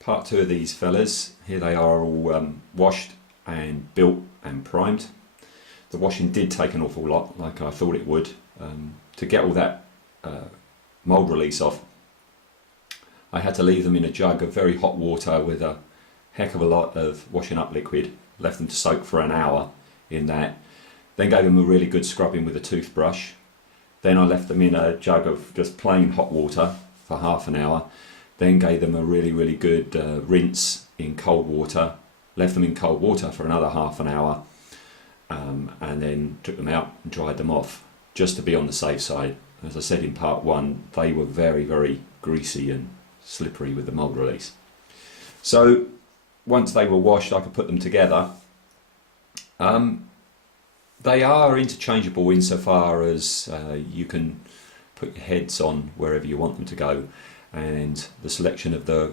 Part 2 of these fellas. Here they are all washed and built and primed. The washing did take an awful lot, like I thought it would. To get all that mould release off, I had to leave them in a jug of very hot water with a heck of a lot of washing up liquid. Left them to soak for an hour in that. Then gave them a really good scrubbing with a toothbrush. Then I left them in a jug of just plain hot water for half an hour. Then gave them a really good rinse in cold water. Left them in cold water for another half an hour. And then took them out and dried them off, just to be on the safe side. As I said in part 1, they were very greasy and slippery with the mould release. So once they were washed, I could put them together. They are interchangeable insofar as you can put your heads on wherever you want them to go, and the selection of the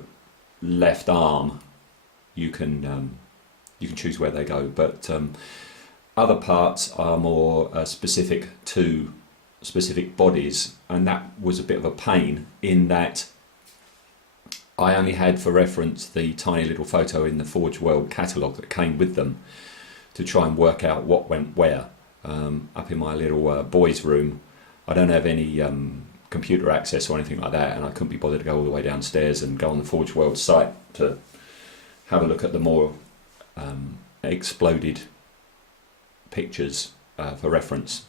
left arm, you can choose where they go, but other parts are more specific to specific bodies, and that was a bit of a pain in that I only had for reference the tiny little photo in the Forge World catalogue that came with them to try and work out what went where. Up in my little boys' room, I don't have any computer access or anything like that, and I couldn't be bothered to go all the way downstairs and go on the Forge World site to have a look at the more exploded pictures for reference.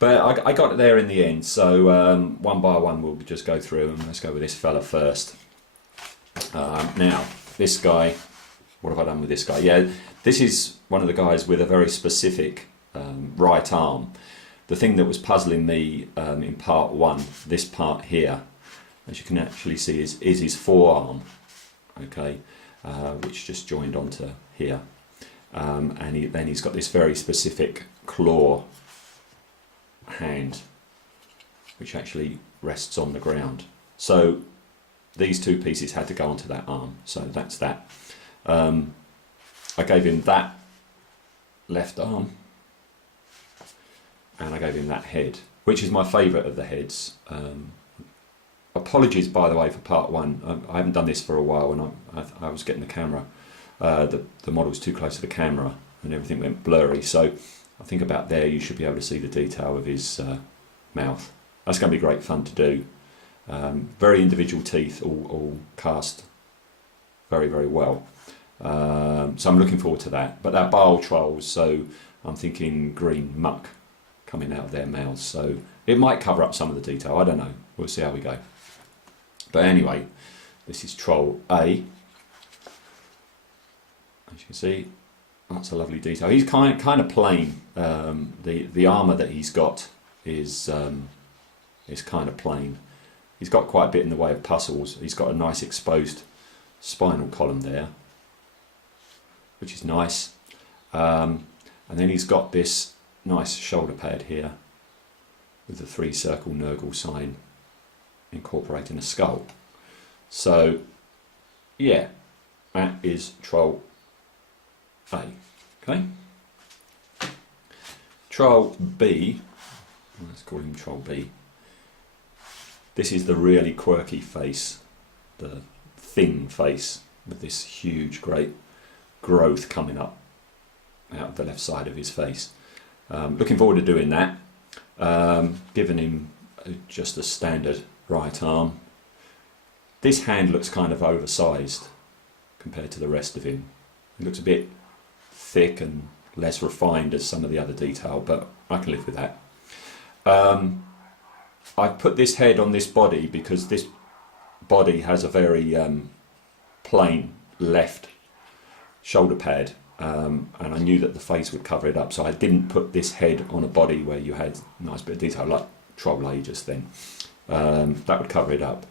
But I got there in the end, so one by one we'll just go through, and let's go with this fella first. Now, this guy, what have I done with this guy? Yeah, this is one of the guys with a very specific right arm. The thing that was puzzling me in part 1, this part here, as you can actually see, is his forearm, okay, which just joined onto here. And then he's got this very specific claw hand, which actually rests on the ground. So these two pieces had to go onto that arm, so that's that. I gave him that left arm, and I gave him that head, which is my favourite of the heads. Apologies, by the way, for part 1. I haven't done this for a while, and I was getting the camera. The model was too close to the camera, and everything went blurry. So I think about there you should be able to see the detail of his mouth. That's going to be great fun to do. Very individual teeth, all cast very well. So I'm looking forward to that. But they're Bile trolls, so I'm thinking green muck coming out of their mouths. So it might cover up some of the detail. I don't know. We'll see how we go. But anyway, this is Troll A. As you can see, that's a lovely detail. He's kind of plain. The armour that he's got is kind of plain. He's got quite a bit in the way of puzzles. He's got a nice exposed spinal column there, which is nice. And then he's got this nice shoulder pad here with the 3-circle Nurgle sign incorporating a skull. So yeah, that is Troll A. Okay. Troll B, let's call him Troll B. This is the really quirky face, the thin face with this huge great growth coming up out of the left side of his face. Looking forward to doing that. Giving him just a standard right arm. This hand looks kind of oversized compared to the rest of him. It looks a bit thick and less refined as some of the other detail, but I can live with that. I've put this head on this body because this body has a very plain left shoulder pad, and I knew that the face would cover it up, so I didn't put this head on a body where you had a nice bit of detail like Troll A just then. That would cover it up,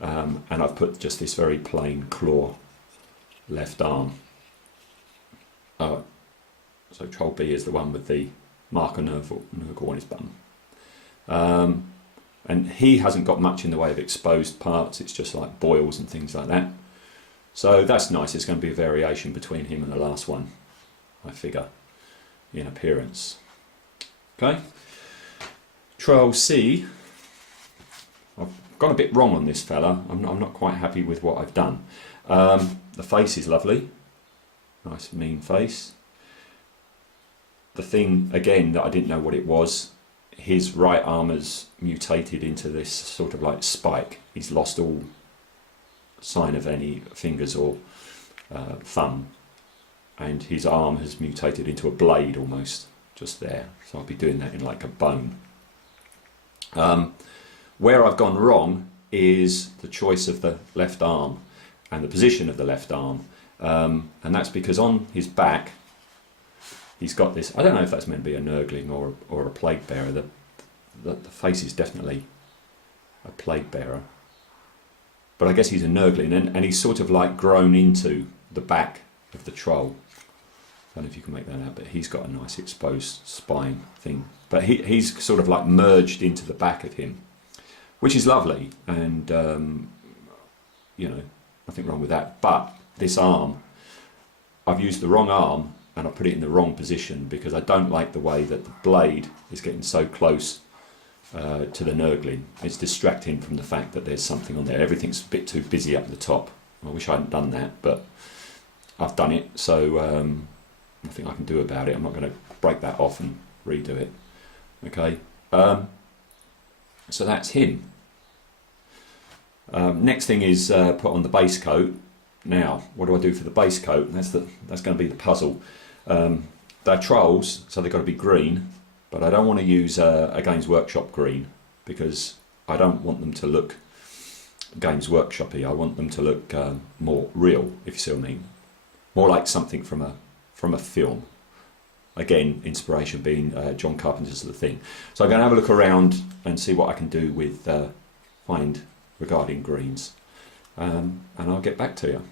and I've put just this very plain claw left arm. So Troll B is the one with the marker Nurgle on his bum. And he hasn't got much in the way of exposed parts, it's just like boils and things like that. So that's nice. It's going to be a variation between him and the last one, I figure, in appearance. Okay. Troll C. I've gone a bit wrong on this fella. I'm not quite happy with what I've done. The face is lovely, nice mean face. The thing, again, that I didn't know what it was, his right arm has mutated into this sort of like spike. He's lost all sign of any fingers or thumb, and his arm has mutated into a blade almost, just there. So I'll be doing that in like a bone. Where I've gone wrong is the choice of the left arm and the position of the left arm, and that's because on his back he's got this, I don't know if that's meant to be a Nurgling or a plague bearer. The face is definitely a plague bearer, but I guess he's a Nurgling, and he's sort of like grown into the back of the troll. I don't know if you can make that out, but he's got a nice exposed spine thing, but he's sort of like merged into the back of him, which is lovely, and you know, nothing wrong with that. But this arm, I've used the wrong arm and I put it in the wrong position because I don't like the way that the blade is getting so close to the Nurgling. It's distracting from the fact that there's something on there. Everything's a bit too busy up the top. I wish I hadn't done that, but I've done it, so nothing I can do about it. I'm not going to break that off and redo it. Okay, so that's him. Next thing is put on the base coat. Now, what do I do for the base coat? That's going to be the puzzle. They're trolls, so they've got to be green, but I don't want to use a Games Workshop green because I don't want them to look Games Workshop-y. I want them to look more real, if you see what I mean. More like something from a film. Again, inspiration being John Carpenter's The Thing. So I'm going to have a look around and see what I can do with find regarding greens, and I'll get back to you.